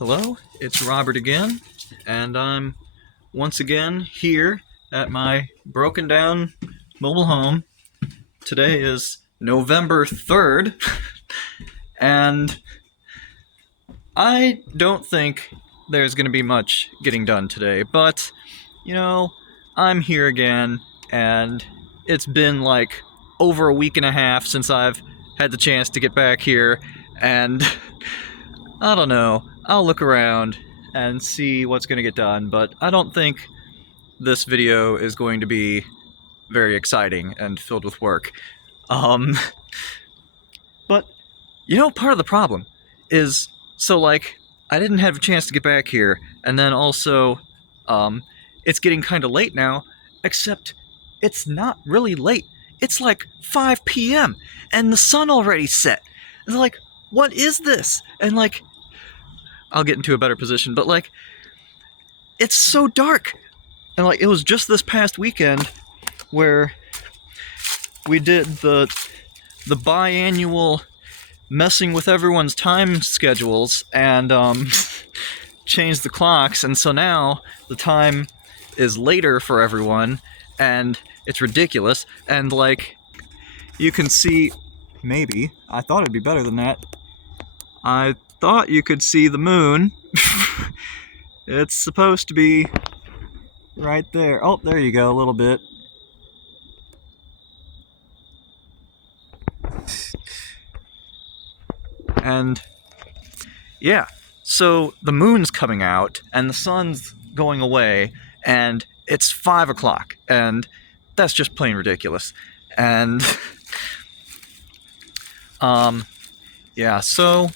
Hello, it's Robert again, and I'm once again here at my broken down mobile home. Today is November 3rd, and I don't think there's going to be much getting done today, but, I'm here again, and it's been like over a week and a half since I've had the chance to get back here, and I don't know. I'll look around and see what's going to get done, but I don't think this video is going to be very exciting and filled with work. Um, but, part of the problem is, I didn't have a chance to get back here, and then also, it's getting kind of late now, except it's not really late. It's like 5 p.m., and the sun already set. It's like, what is this? And I'll get into a better position, but it's so dark. And it was just this past weekend where we did the biannual messing with everyone's time schedules and changed the clocks, and so now the time is later for everyone, and it's ridiculous. And you can see, maybe, I thought it'd be better than that. I thought you could see the moon. It's supposed to be right there. Oh, there you go, a little bit. And yeah, so the moon's coming out and the sun's going away, and it's 5 o'clock, and that's just plain ridiculous. And yeah, so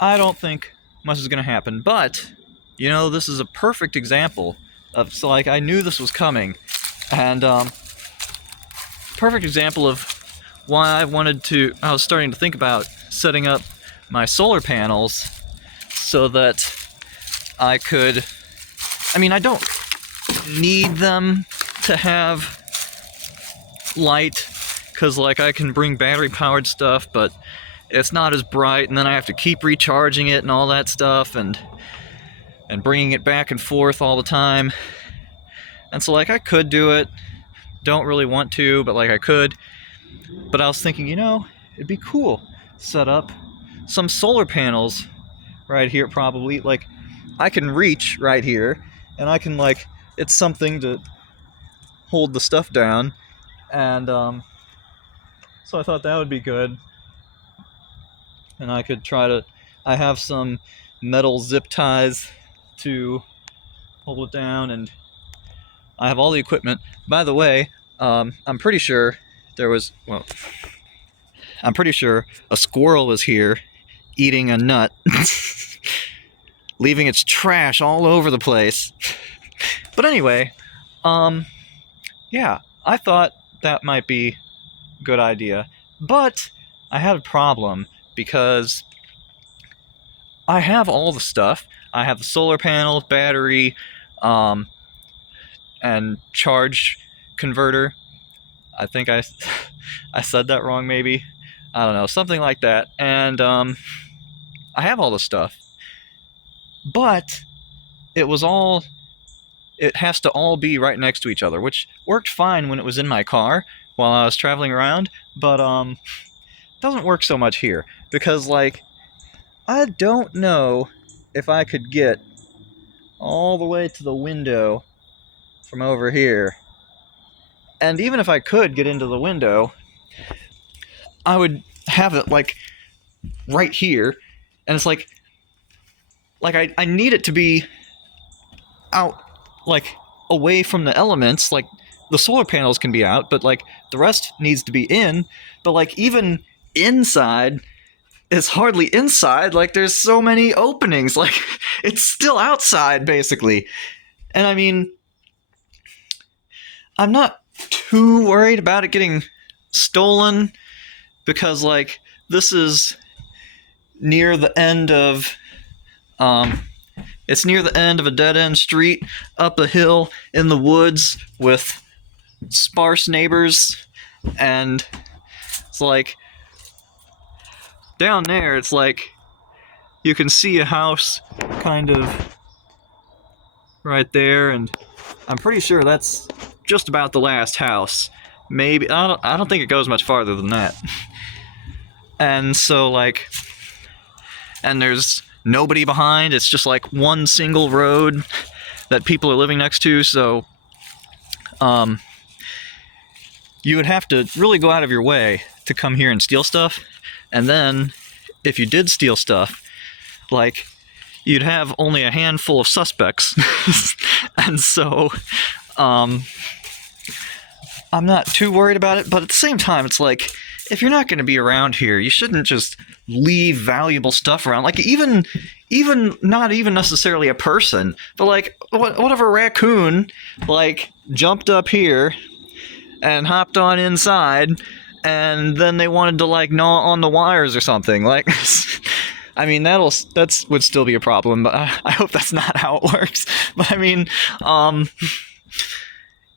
I don't think much is going to happen, but, this is a perfect example of, I knew this was coming, and, perfect example of why I was starting to think about setting up my solar panels so that I don't need them to have light, because, I can bring battery-powered stuff, but it's not as bright, and then I have to keep recharging it and all that stuff, and bringing it back and forth all the time. And so, I could do it. Don't really want to, but, I could. But I was thinking, it'd be cool to set up some solar panels right here, probably. I can reach right here, and I can, it's something to hold the stuff down, and, so I thought that would be good. And I could I have some metal zip ties to hold it down, and I have all the equipment. By the way, I'm pretty sure I'm pretty sure a squirrel was here eating a nut, leaving its trash all over the place. But anyway, yeah, I thought that might be a good idea. But I had a problem, because I have all the stuff. I have the solar panel, battery, and charge converter. I think I said that wrong, maybe. I don't know, something like that. And I have all the stuff. But it has to all be right next to each other, which worked fine when it was in my car while I was traveling around, but it doesn't work so much here, because I don't know if I could get all the way to the window from over here. And even if I could get into the window, I would have it right here, and it's I need it to be out, away from the elements. The solar panels can be out, but the rest needs to be in. But even inside, it's hardly inside. There's so many openings. It's still outside, basically. And I'm not too worried about it getting stolen, because this is near the end of it's near the end of a dead-end street up a hill in the woods with sparse neighbors, and it's down there, it's you can see a house kind of right there, and I'm pretty sure that's just about the last house. Maybe I don't think it goes much farther than that. And so like, and there's nobody behind. It's just like one single road that people are living next to. So you would have to really go out of your way to come here and steal stuff. And then if you did steal stuff, like, you'd have only a handful of suspects. And so I'm not too worried about it, but at the same time, it's like, if you're not going to be around here, you shouldn't just leave valuable stuff around. Like, even not even necessarily a person, but like, what if a raccoon like jumped up here and hopped on inside, and then they wanted to like gnaw on the wires or something? Like, I mean, that would still be a problem, but I hope that's not how it works. But I mean,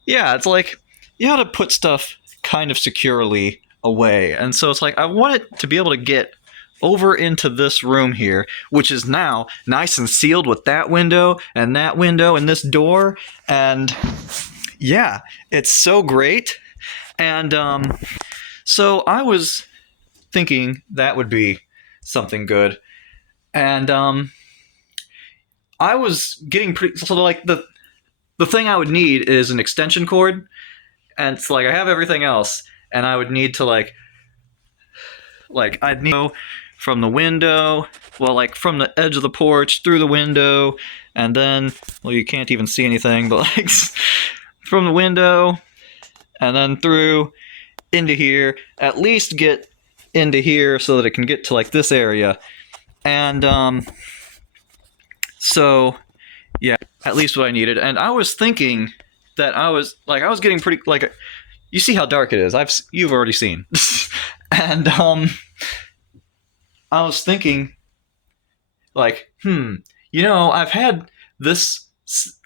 yeah, it's like, you gotta put stuff kind of securely away. And so it's like, I want it to be able to get over into this room here, which is now nice and sealed with that window and this door. And yeah, it's so great. And so I was thinking that would be something good. And I was getting pretty, so like the thing I would need is an extension cord. And it's like, I have everything else, and I would need to like I'd need to go from the window, well, like from the edge of the porch through the window, and then, well, you can't even see anything, but like from the window and then through into here, at least get into here so that it can get to like this area. And so yeah, at least what I needed. And I was thinking that I was getting pretty, like, you see how dark it is. You've already seen. And I was thinking, like, I've had this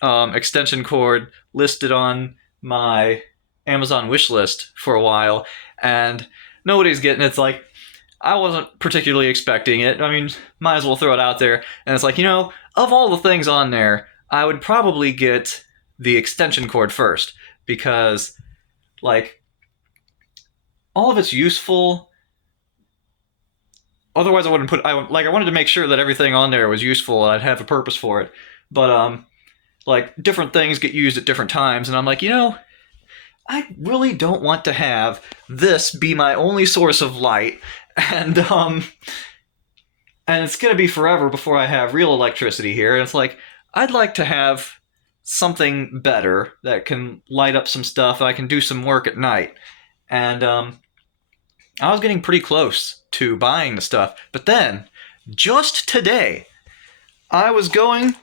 extension cord listed on my Amazon wish list for a while, and nobody's getting it. It's like, I wasn't particularly expecting it. I mean, might as well throw it out there. And it's like, of all the things on there, I would probably get the extension cord first, because like, all of it's useful. Otherwise I wouldn't I wanted to make sure that everything on there was useful and I'd have a purpose for it. But like, different things get used at different times, and I'm like, I really don't want to have this be my only source of light, and it's gonna be forever before I have real electricity here. And it's like, I'd like to have something better that can light up some stuff. I can do some work at night. And I was getting pretty close to buying the stuff. But then, just today, I was going,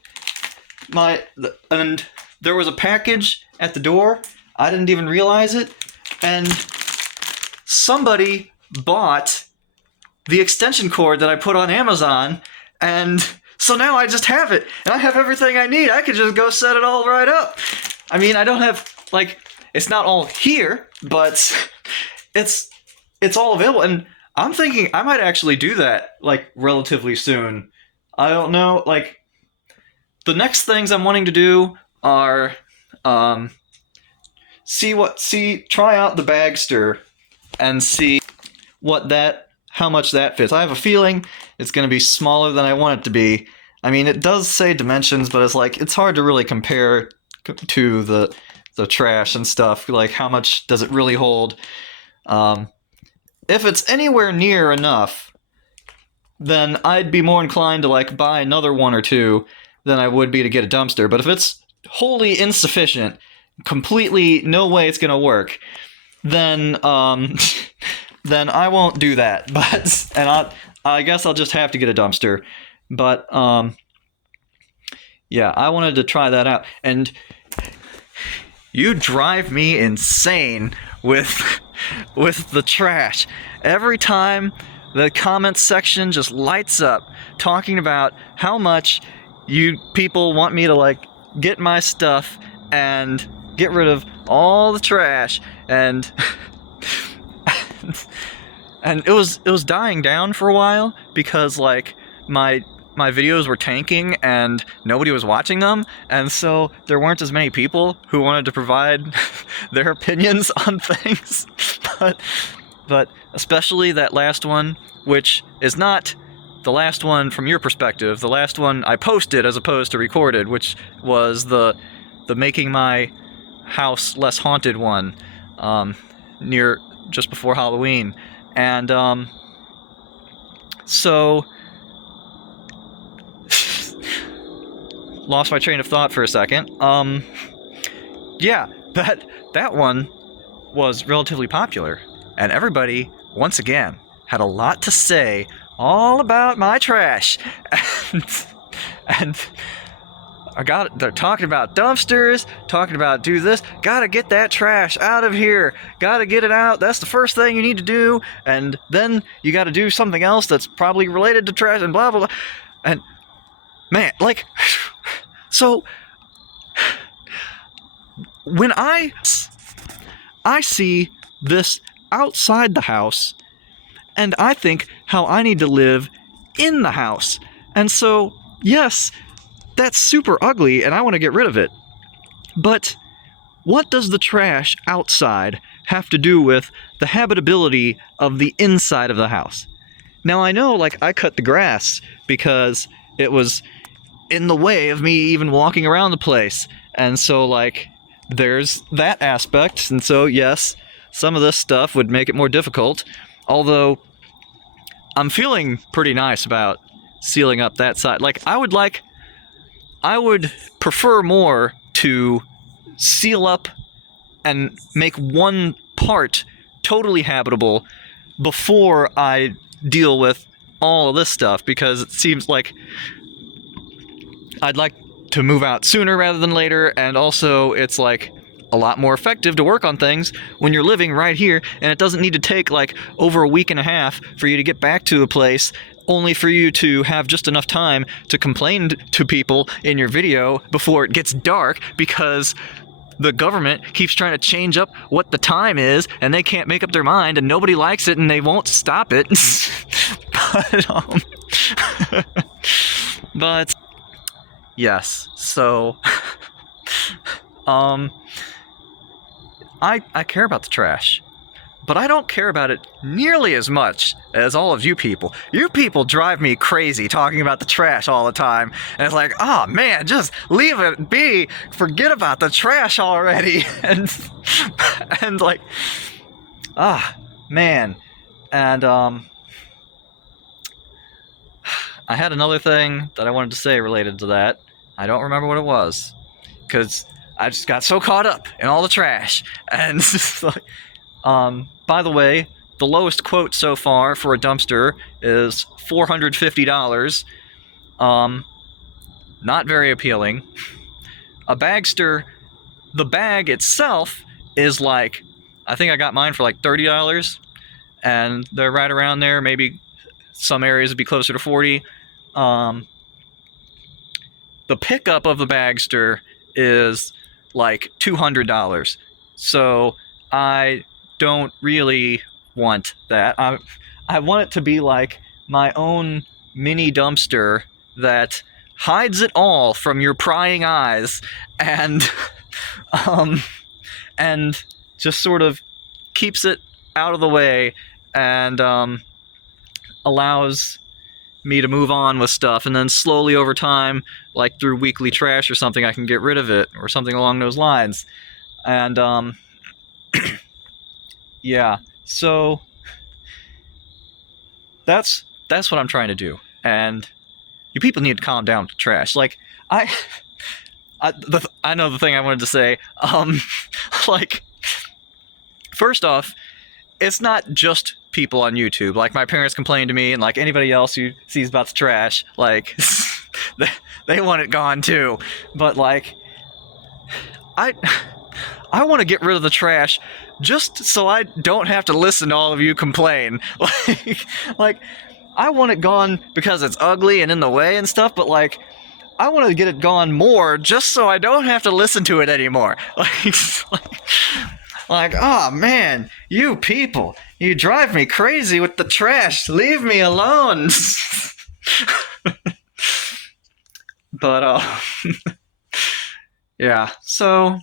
and there was a package at the door. I didn't even realize it. And somebody bought the extension cord that I put on Amazon, and so now I just have it, and I have everything I need. I could just go set it all right up. I mean, I don't have, like, it's not all here, but it's all available. And I'm thinking I might actually do that, like, relatively soon. I don't know, like, the next things I'm wanting to do are, try out the Bagster and see how much that fits. I have a feeling it's going to be smaller than I want it to be. I mean, it does say dimensions, but it's like, it's hard to really compare to the trash and stuff. Like, how much does it really hold? If it's anywhere near enough, then I'd be more inclined to like buy another one or two than I would be to get a dumpster. But if it's wholly insufficient, completely no way it's going to work, then then I won't do that. But I guess I'll just have to get a dumpster. But yeah, I wanted to try that out. And you drive me insane with the trash. Every time the comments section just lights up talking about how much you people want me to like get my stuff and get rid of all the trash, and and it was dying down for a while, because like my my videos were tanking and nobody was watching them, and so there weren't as many people who wanted to provide their opinions on things. But especially that last one, which is not the last one from your perspective. The last one I posted as opposed to recorded, which was the making my house less haunted one, near just before Halloween, and so lost my train of thought for a second. Yeah, that one was relatively popular, and everybody, once again, had a lot to say all about my trash. And they're talking about dumpsters, talking about do this, gotta get that trash out of here, gotta get it out, that's the first thing you need to do, and then you gotta do something else that's probably related to trash, and blah blah blah. And man, like, so when I see this outside the house, and I think how I need to live in the house, and so yes, that's super ugly and I want to get rid of it. But what does the trash outside have to do with the habitability of the inside of the house? Now I know, like, I cut the grass because it was in the way of me even walking around the place, and so, like, there's that aspect, and so yes, some of this stuff would make it more difficult, although I'm feeling pretty nice about sealing up that side. Like, I would prefer more to seal up and make one part totally habitable before I deal with all of this stuff, because it seems like I'd like to move out sooner rather than later, and also it's like a lot more effective to work on things when you're living right here, and it doesn't need to take like over a week and a half for you to get back to a place, only for you to have just enough time to complain to people in your video before it gets dark, because the government keeps trying to change up what the time is, and they can't make up their mind, and nobody likes it, and they won't stop it. But yes, so I care about the trash, but I don't care about it nearly as much as all of you people. You people drive me crazy talking about the trash all the time, and it's like, oh man, just leave it be, forget about the trash already. And like, man. And I had another thing that I wanted to say related to that. I don't remember what it was, because I just got so caught up in all the trash. And like, by the way, the lowest quote so far for a dumpster is $450. Not very appealing. A bagster, the bag itself is like, I think I got mine for like $30, and they're right around there. Maybe some areas would be closer to $40. The pickup of the bagster is like $200. So I don't really want that. I want it to be like my own mini dumpster that hides it all from your prying eyes, and and just sort of keeps it out of the way, and allows me to move on with stuff, and then slowly over time, like through weekly trash or something, I can get rid of it, or something along those lines. And yeah, so that's what I'm trying to do. And you people need to calm down with the trash. Like, I know the thing I wanted to say. Like, first off, it's not just people on YouTube. Like, my parents complain to me, and like anybody else who sees about the trash, like they want it gone too. But like, I want to get rid of the trash just so I don't have to listen to all of you complain. Like I want it gone because it's ugly and in the way and stuff, but like, I want to get it gone more just so I don't have to listen to it anymore. Like, oh man, you people, you drive me crazy with the trash. Leave me alone. But yeah, so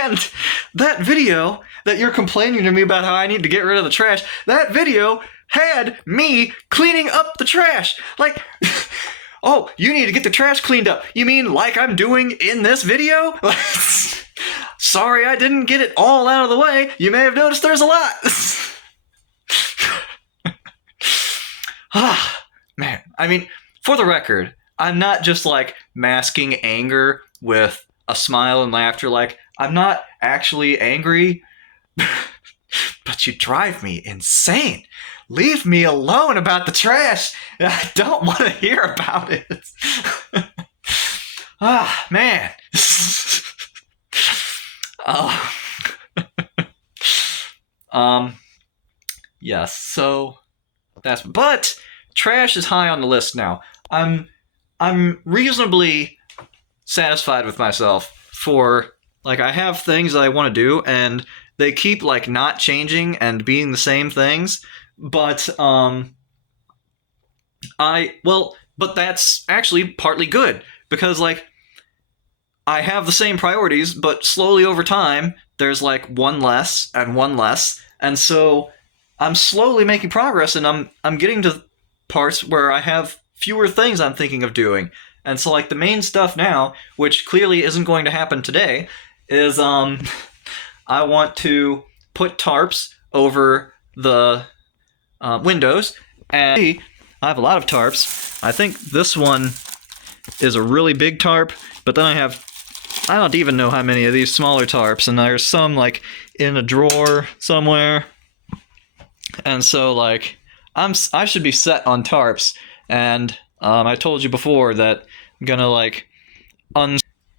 and that video that you're complaining to me about how I need to get rid of the trash, that video had me cleaning up the trash. Like, oh, you need to get the trash cleaned up. You mean like I'm doing in this video? Sorry I didn't get it all out of the way. You may have noticed there's a lot. Ah, man. I mean, for the record, I'm not just like masking anger with a smile and laughter. Like, I'm not actually angry, but you drive me insane. Leave me alone about the trash. I don't want to hear about it. Ah, man. Yes, so but trash is high on the list now. I'm reasonably satisfied with myself for, like, I have things that I want to do and they keep like not changing and being the same things, but but that's actually partly good because like I have the same priorities, but slowly over time there's like one less, and so I'm slowly making progress, and I'm getting to parts where I have fewer things I'm thinking of doing. And so like the main stuff now, which clearly isn't going to happen today, is I want to put tarps over the windows, and I have a lot of tarps. I think this one is a really big tarp, but then I don't even know how many of these smaller tarps, and there's some like in a drawer somewhere. And so like I should be set on tarps, and I told you before that I'm gonna like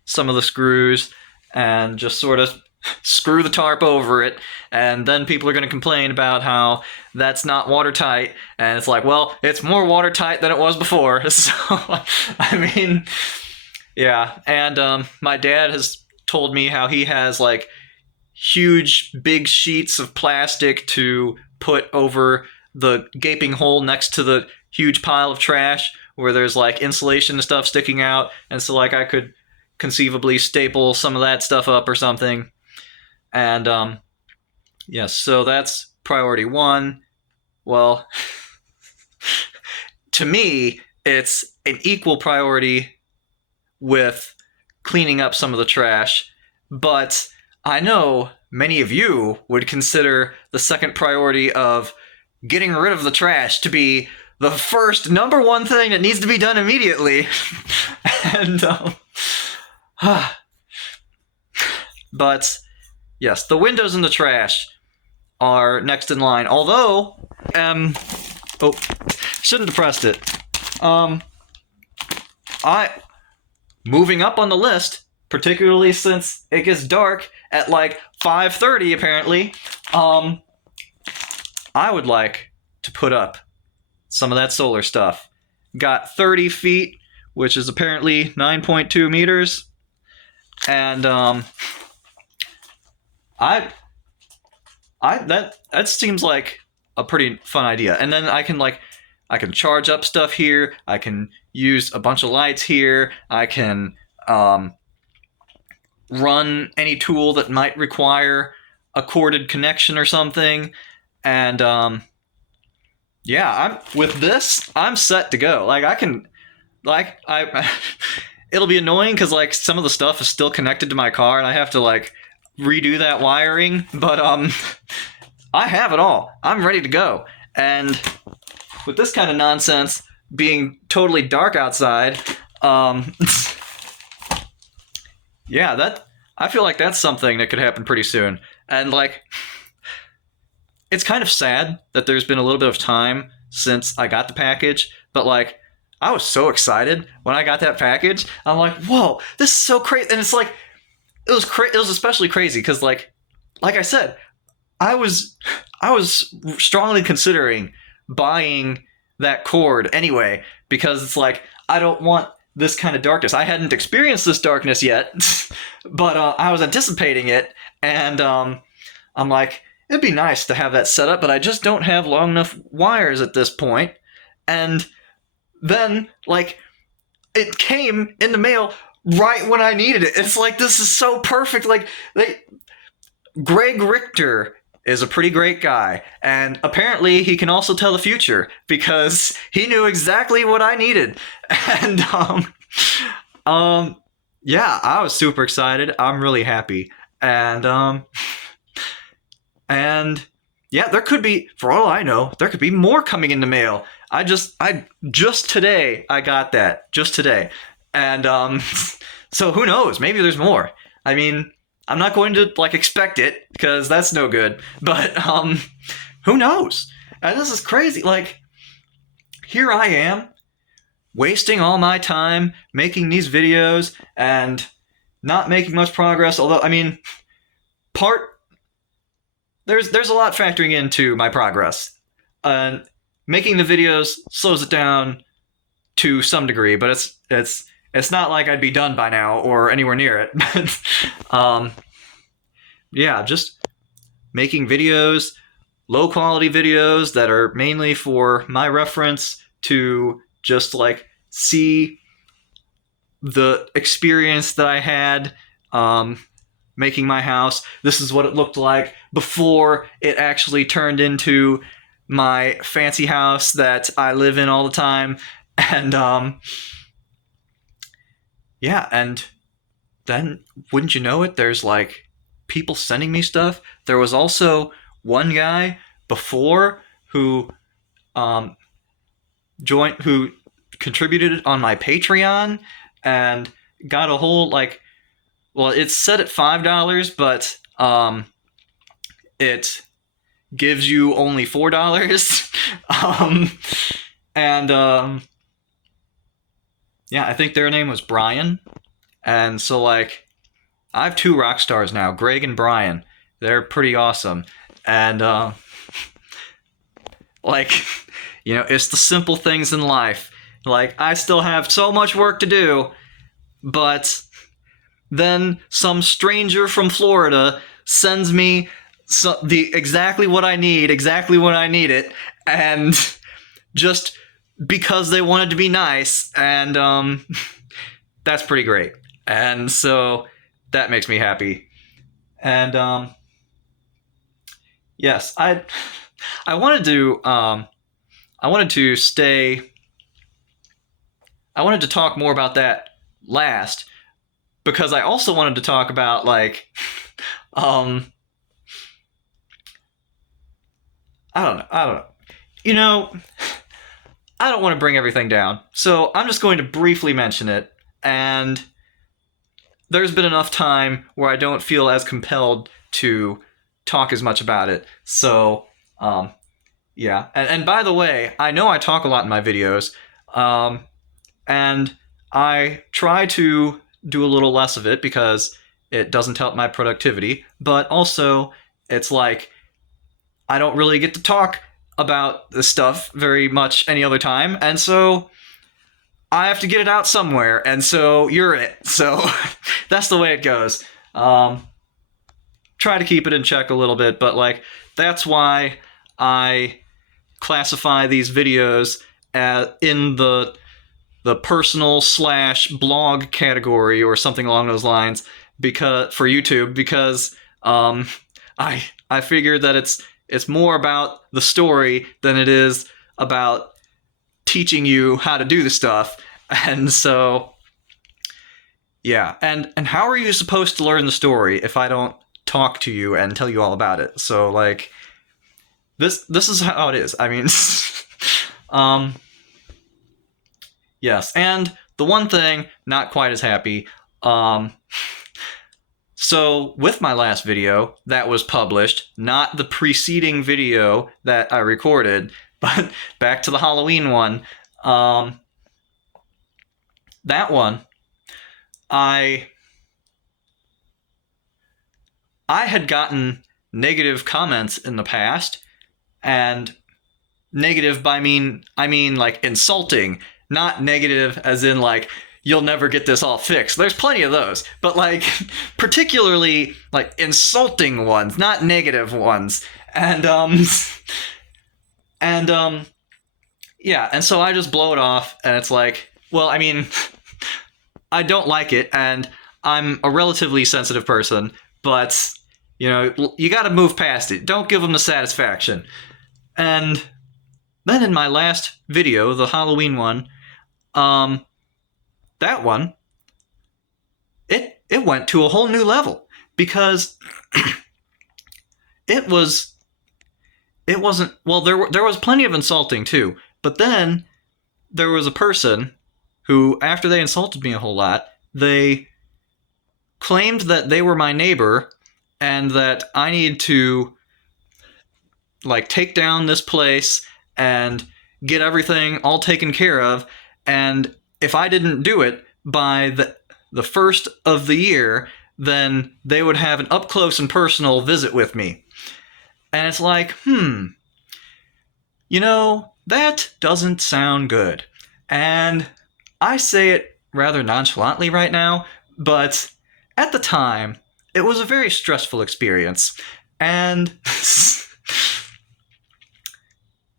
some of the screws and just sort of screw the tarp over it, and then people are going to complain about how that's not watertight, and it's like, well, it's more watertight than it was before. So I mean, yeah. And my dad has told me how he has like huge big sheets of plastic to put over the gaping hole next to the huge pile of trash where there's like insulation and stuff sticking out, and so like I could conceivably staple some of that stuff up or something. And yes, so that's priority one. Well, to me, it's an equal priority with cleaning up some of the trash, but I know many of you would consider the second priority of getting rid of the trash to be the first number one thing that needs to be done immediately. And but yes, the windows and the trash are next in line. Although, shouldn't have pressed it. Moving up on the list, particularly since it gets dark at like 5:30 apparently, I would like to put up some of that solar stuff. Got 30 feet, which is apparently 9.2 meters. And that seems like a pretty fun idea. And then I can charge up stuff here. I can use a bunch of lights here. I can run any tool that might require a corded connection or something. And yeah, I'm set to go. Like I can, like it'll be annoying because like some of the stuff is still connected to my car and I have to like redo that wiring, but I have it all. I'm ready to go. And with this kind of nonsense being totally dark outside, yeah, I feel like that's something that could happen pretty soon. And like, it's kind of sad that there's been a little bit of time since I got the package, but like, I was so excited when I got that package. I'm like, whoa, this is so crazy. And it's like, it was especially crazy because like I said, I was strongly considering buying that cord anyway, because it's like, I don't want this kind of darkness. I hadn't experienced this darkness yet, but I was anticipating it, and I'm like, it'd be nice to have that set up, but I just don't have long enough wires at this point. and then like it came in the mail right when I needed it. It's like, this is so perfect. Like, Greg Richter is a pretty great guy, and apparently he can also tell the future because he knew exactly what I needed. And yeah, I was super excited. I'm really happy. And yeah, there could be, for all I know, there could be more coming in the mail. I just today I got that, just today. And so who knows? Maybe there's more. I mean, I'm not going to like expect it because that's no good. But who knows? And this is crazy. Like, here I am wasting all my time making these videos and not making much progress. Although, I mean, there's a lot factoring into my progress. Making the videos slows it down to some degree, but it's not like I'd be done by now or anywhere near it. But yeah, just making videos, low quality videos that are mainly for my reference to just like see the experience that I had making my house. This is what it looked like before it actually turned into my fancy house that I live in all the time. And yeah, and then wouldn't you know it, there's like people sending me stuff. There was also one guy before who who contributed on my Patreon and got a whole like, well, it's set at $5, but it gives you only $4. And yeah, I think their name was Brian. And so like, I have 2 rock stars now, Greg and Brian. They're pretty awesome. And like, you know, it's the simple things in life. Like, I still have so much work to do, but then some stranger from Florida sends me exactly what I need, exactly when I need it, and just because they wanted to be nice, and that's pretty great. And so that makes me happy. And yes, I wanted to talk more about that last, because I also wanted to talk about like I don't know. You know, I don't want to bring everything down, so I'm just going to briefly mention it. And there's been enough time where I don't feel as compelled to talk as much about it. So, yeah. And by the way, I know I talk a lot in my videos, and I try to do a little less of it because it doesn't help my productivity. But also, it's like, I don't really get to talk about this stuff very much any other time, and so I have to get it out somewhere, and so you're it. So that's the way it goes. Try to keep it in check a little bit, but like, that's why I classify these videos in the personal / blog category or something along those lines, because for YouTube, because I figure that it's more about the story than it is about teaching you how to do the stuff. And so yeah, and how are you supposed to learn the story if I don't talk to you and tell you all about it? So like, this is how it is. I mean, yes, and the one thing, not quite as happy, so with my last video that was published, not the preceding video that I recorded, but back to the Halloween one, that one, I had gotten negative comments in the past, and negative I mean like insulting, not negative as in like, you'll never get this all fixed. There's plenty of those, but like particularly like insulting ones, not negative ones. And Yeah, and so I just blow it off, and it's like, well, I mean, I don't like it, and I'm a relatively sensitive person, but, you know, you gotta move past it. Don't give them the satisfaction. And then in my last video, the Halloween one, that one, it went to a whole new level, because it wasn't, well, there was plenty of insulting too, but then there was a person who, after they insulted me a whole lot, they claimed that they were my neighbor and that I need to, like, take down this place and get everything all taken care of, and if I didn't do it by the first of the year, then they would have an up close and personal visit with me. And it's like, you know, that doesn't sound good. And I say it rather nonchalantly right now, but at the time, it was a very stressful experience. And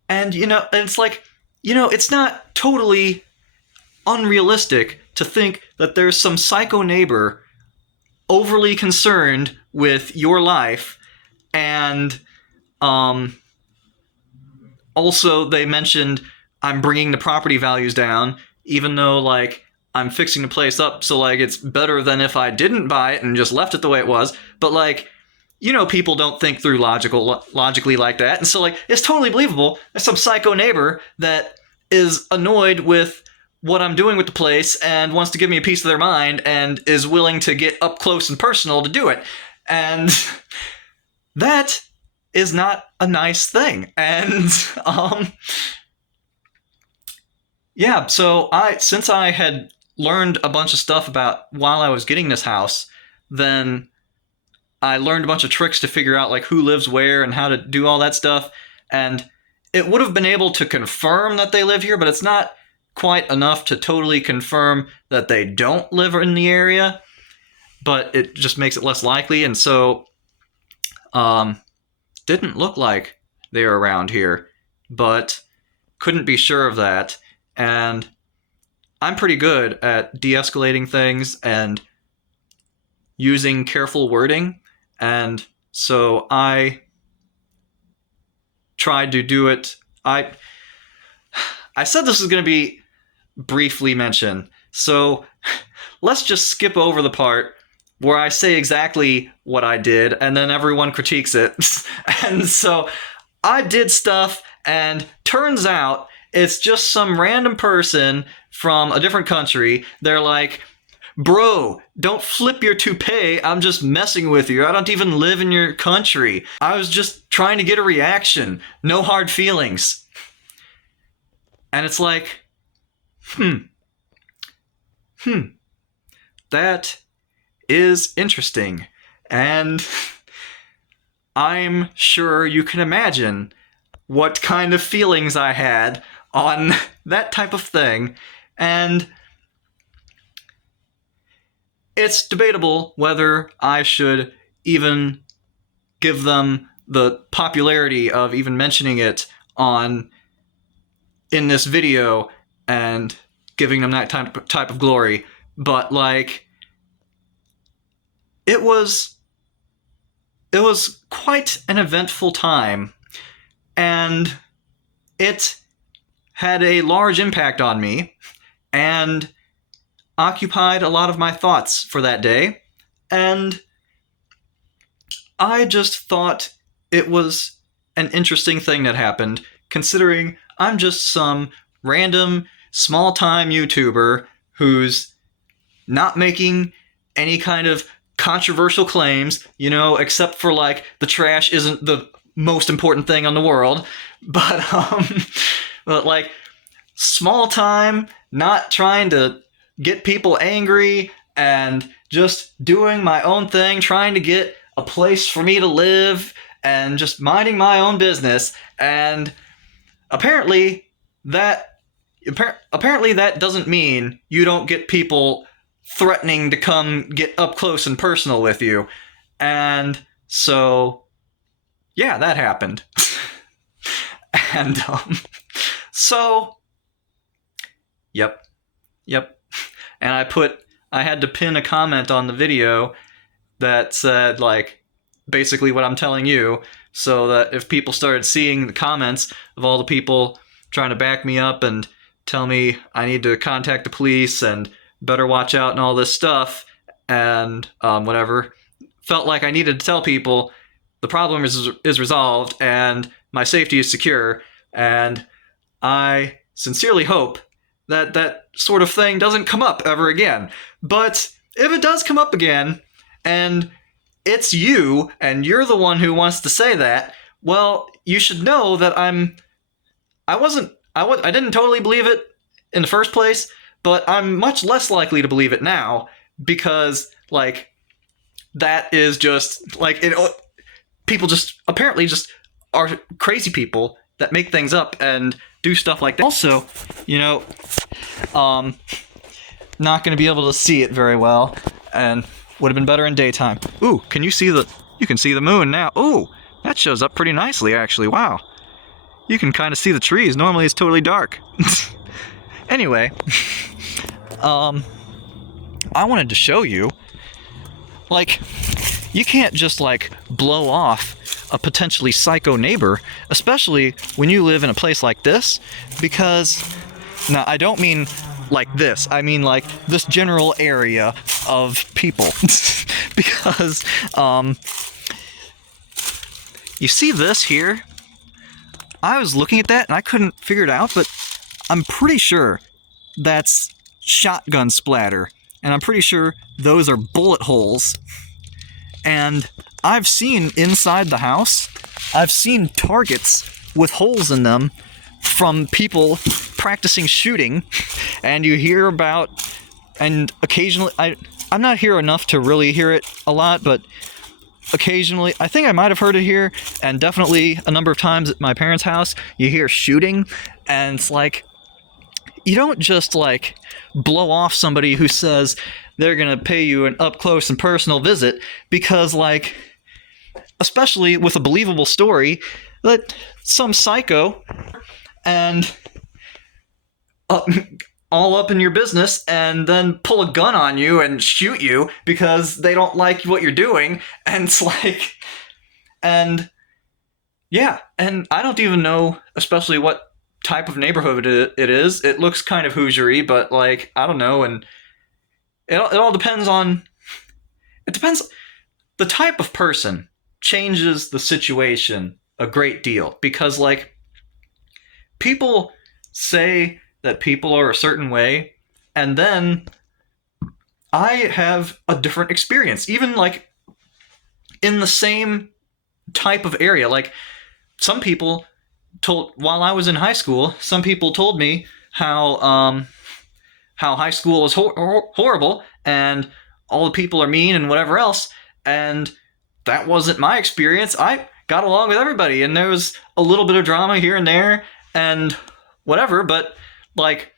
and you know, and it's like, you know, it's not totally unrealistic to think that there's some psycho neighbor overly concerned with your life, and also they mentioned I'm bringing the property values down, even though, like, I'm fixing the place up so, like, it's better than if I didn't buy it and just left it the way it was. But, like, you know, people don't think through logically like that, and so, like, it's totally believable there's some psycho neighbor that is annoyed with what I'm doing with the place and wants to give me a piece of their mind and is willing to get up close and personal to do it. And that is not a nice thing. And yeah, so since I had learned a bunch of stuff about while I was getting this house, then I learned a bunch of tricks to figure out, like, who lives where and how to do all that stuff. And it would have been able to confirm that they live here, but it's not quite enough to totally confirm that they don't live in the area, but it just makes it less likely. And so didn't look like they were around here, but couldn't be sure of that. And I'm pretty good at de-escalating things and using careful wording, and so I tried to do it. I said this was going to be briefly mentioned, so let's just skip over the part where I say exactly what I did, and then everyone critiques it. And so I did stuff, and turns out it's just some random person from a different country. They're like, bro, don't flip your toupee. I'm just messing with you. I don't even live in your country. I was just trying to get a reaction. No hard feelings. And it's like, that is interesting. And I'm sure you can imagine what kind of feelings I had on that type of thing. And it's debatable whether I should even give them the popularity of even mentioning it in this video and giving them that type of glory. But, like, it was quite an eventful time, and it had a large impact on me and occupied a lot of my thoughts for that day. And I just thought it was an interesting thing that happened, considering I'm just some random small-time YouTuber who's not making any kind of controversial claims, you know, except for, like, the trash isn't the most important thing on the world. But but, like, small time, not trying to get people angry, and just doing my own thing, trying to get a place for me to live, and just minding my own business. And apparently that doesn't mean you don't get people threatening to come get up close and personal with you. And so, yeah, that happened. And So, yep. And I had to pin a comment on the video that said, like, basically what I'm telling you, so that if people started seeing the comments of all the people trying to back me up and tell me I need to contact the police and better watch out and all this stuff, and whatever, felt like I needed to tell people the problem is resolved and my safety is secure, and I sincerely hope that that sort of thing doesn't come up ever again. But if it does come up again, and it's you, and you're the one who wants to say that, well, you should know that I didn't totally believe it in the first place, but I'm much less likely to believe it now, because, like, that is just, like, people just apparently just are crazy people that make things up and do stuff like that. Also, not going to be able to see it very well, and would have been better in daytime. Ooh, you can see the moon now. Ooh, that shows up pretty nicely, actually. Wow. You can kind of see the trees. Normally it's totally dark. Anyway, I wanted to show you, like, you can't just, like, blow off a potentially psycho neighbor, especially when you live in a place like this, because, now, I don't mean like this. I mean, like, this general area of people. Because, you see this here? I was looking at that and I couldn't figure it out, but I'm pretty sure that's shotgun splatter. And I'm pretty sure those are bullet holes. And I've seen inside the house, I've seen targets with holes in them from people practicing shooting, and you hear about, and occasionally, I'm not here enough to really hear it a lot, but occasionally, I think I might have heard it here, and definitely a number of times at my parents' house, you hear shooting, and it's like, you don't just, like, blow off somebody who says they're gonna pay you an up-close and personal visit, because, like, especially with a believable story, that some psycho and all up in your business and then pull a gun on you and shoot you because they don't like what you're doing, and it's like, and yeah, and I don't even know especially what type of neighborhood it is. It looks kind of Hoosiery, but, like, I don't know, and it all depends on, the type of person changes the situation a great deal, because, like, people say that people are a certain way, and then I have a different experience, even, like, in the same type of area. Like, some people while I was in high school, some people told me how high school was horrible, and all the people are mean and whatever else, and that wasn't my experience. I got along with everybody, and there was a little bit of drama here and there, and whatever, but, like,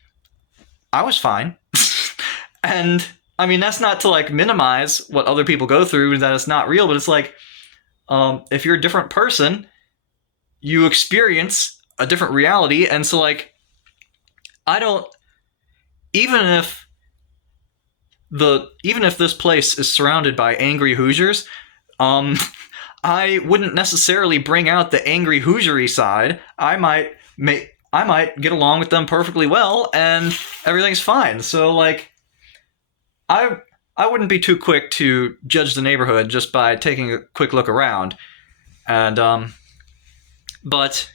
I was fine. And, I mean, that's not to, like, minimize what other people go through, that it's not real, but it's like, if you're a different person, you experience a different reality, and so, like, even if this place is surrounded by angry Hoosiers, I wouldn't necessarily bring out the angry Hoosiery side. I might get along with them perfectly well, and everything's fine. So, like, I wouldn't be too quick to judge the neighborhood just by taking a quick look around. And, but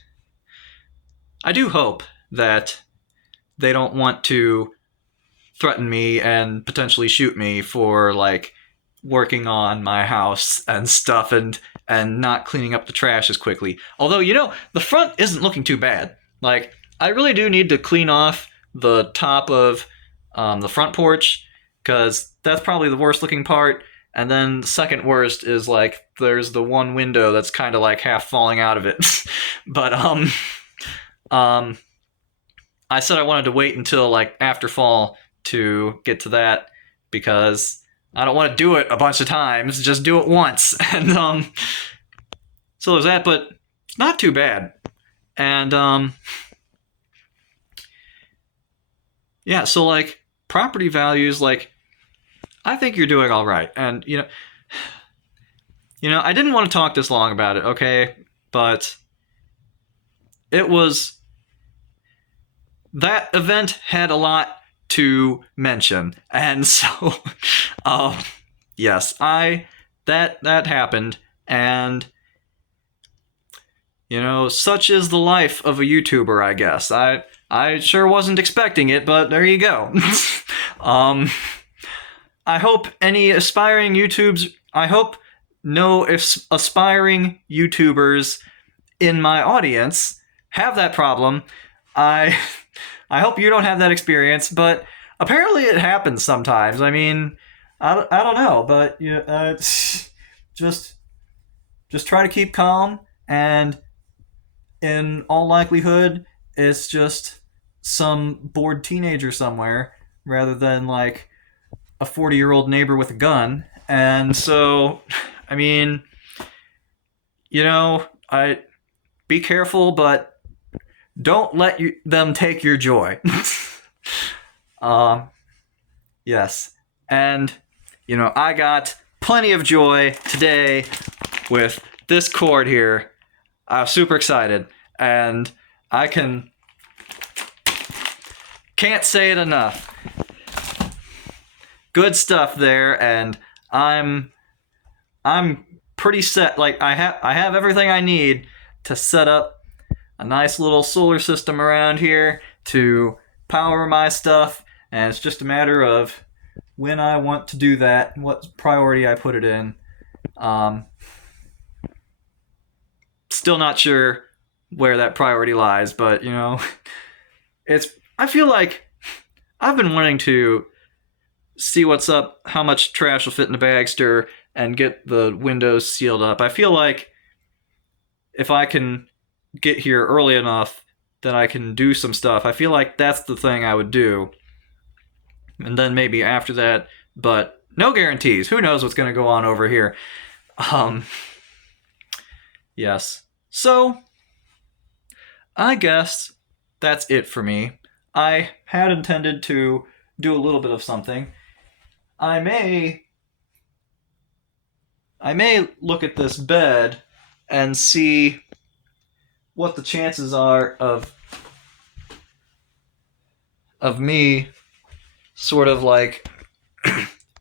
I do hope that they don't want to threaten me and potentially shoot me for, like, working on my house and stuff, and not cleaning up the trash as quickly. Although, the front isn't looking too bad. Like, I really do need to clean off the top of the front porch, because that's probably the worst looking part. And then the second worst is, like, there's the one window that's kind of, like, half falling out of it. But I said I wanted to wait until, like, after fall to get to that, because I don't want to do it a bunch of times, just do it once. And so there's that, but it's not too bad. And yeah, so like property values, like I think you're doing all right. And I didn't want to talk this long about it, okay? But it was that event had a lot to mention. And so yes, that happened, and such is the life of a YouTuber, I guess. I sure wasn't expecting it, but there you go. I hope any aspiring YouTubers, I hope no aspiring YouTubers in my audience have that problem. I hope you don't have that experience, but apparently it happens sometimes. I mean, I don't know, but just try to keep calm, and in all likelihood, it's just some bored teenager somewhere rather than like a 40-year-old neighbor with a gun. And so, I mean, I be careful, but don't let them take your joy. Yes. And, I got plenty of joy today with this cord here. I'm super excited, and I can't say it enough. Good stuff there, and I'm pretty set. Like I have everything I need to set up a nice little solar system around here to power my stuff, and it's just a matter of when I want to do that, what priority I put it in. Still not sure where that priority lies, but I feel like I've been wanting to see what's up, how much trash will fit in the bagster, and get the windows sealed up. I feel like if I can get here early enough that I can do some stuff, I feel like that's the thing I would do. And then maybe after that, but no guarantees. Who knows what's going to go on over here? Yes. So, I guess that's it for me. I had intended to do a little bit of something. I may look at this bed and see what the chances are of me sort of like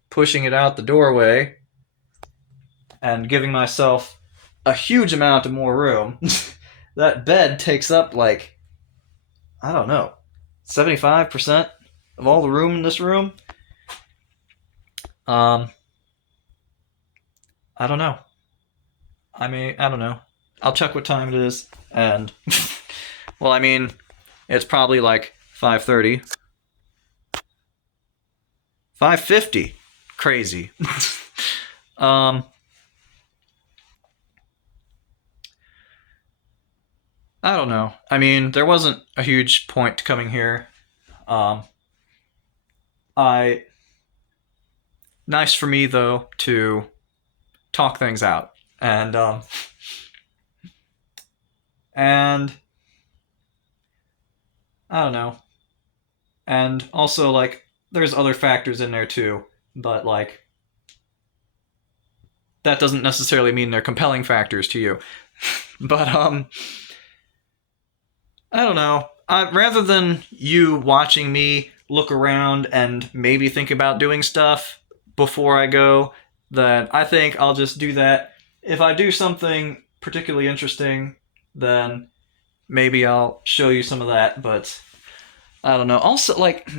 pushing it out the doorway and giving myself a huge amount of more room. That bed takes up like, I don't know, 75% of all the room in this room. I don't know. I don't know. I'll check what time it is, and well, it's probably like 5:30. 5:50. Crazy. I don't know. There wasn't a huge point to coming here. Nice for me though to talk things out, and I don't know. And also, like, there's other factors in there too, but like that doesn't necessarily mean they're compelling factors to you. But I don't know. Rather than you watching me look around and maybe think about doing stuff before I go, then I think I'll just do that. If I do something particularly interesting, then maybe I'll show you some of that, but I don't know. Also, like,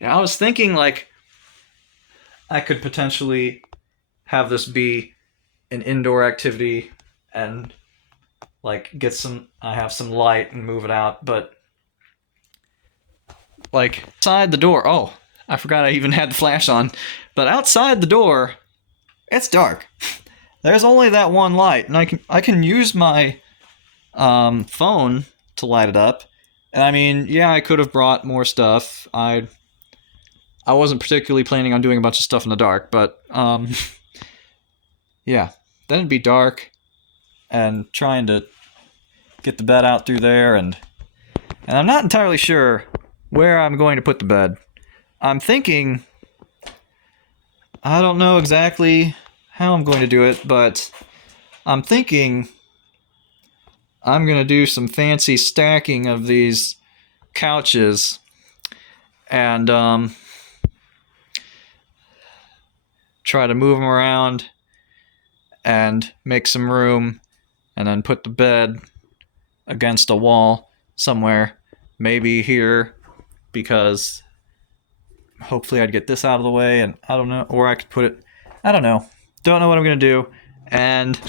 yeah, I was thinking, like, I could potentially have this be an indoor activity and like I have some light and move it out, but like outside the door, oh, I forgot I even had the flash on, but outside the door, it's dark. There's only that one light, and I can use my phone to light it up. And yeah, I could have brought more stuff. I wasn't particularly planning on doing a bunch of stuff in the dark, but yeah, then it'd be dark, and trying to get the bed out through there, and I'm not entirely sure where I'm going to put the bed. I'm thinking, I don't know exactly how I'm going to do it, but I'm thinking I'm going to do some fancy stacking of these couches and try to move them around and make some room, and then put the bed against a wall somewhere, maybe here, because hopefully I'd get this out of the way, and I don't know, or I could put it, I don't know what I'm gonna do, and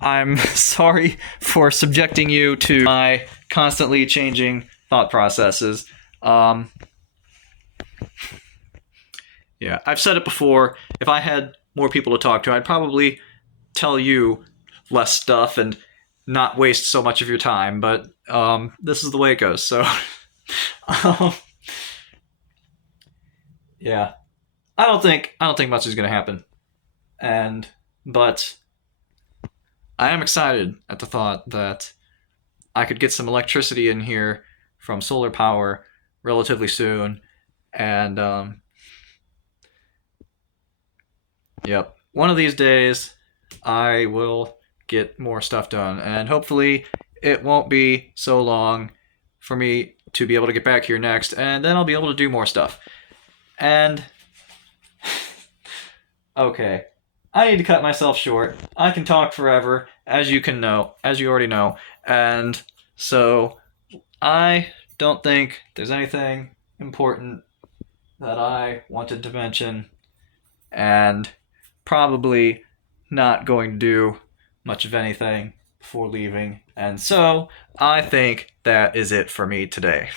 I'm sorry for subjecting you to my constantly changing thought processes. Yeah, I've said it before, if I had more people to talk to, I'd probably tell you less stuff and not waste so much of your time, but this is the way it goes, so um, yeah. I don't think much is gonna happen. But I am excited at the thought that I could get some electricity in here from solar power relatively soon, and yep, one of these days I will get more stuff done, and hopefully it won't be so long for me to be able to get back here next, and then I'll be able to do more stuff. And okay, I need to cut myself short. I can talk forever, as you already know, and so I don't think there's anything important that I wanted to mention, and probably not going to do much of anything before leaving. And so I think that is it for me today.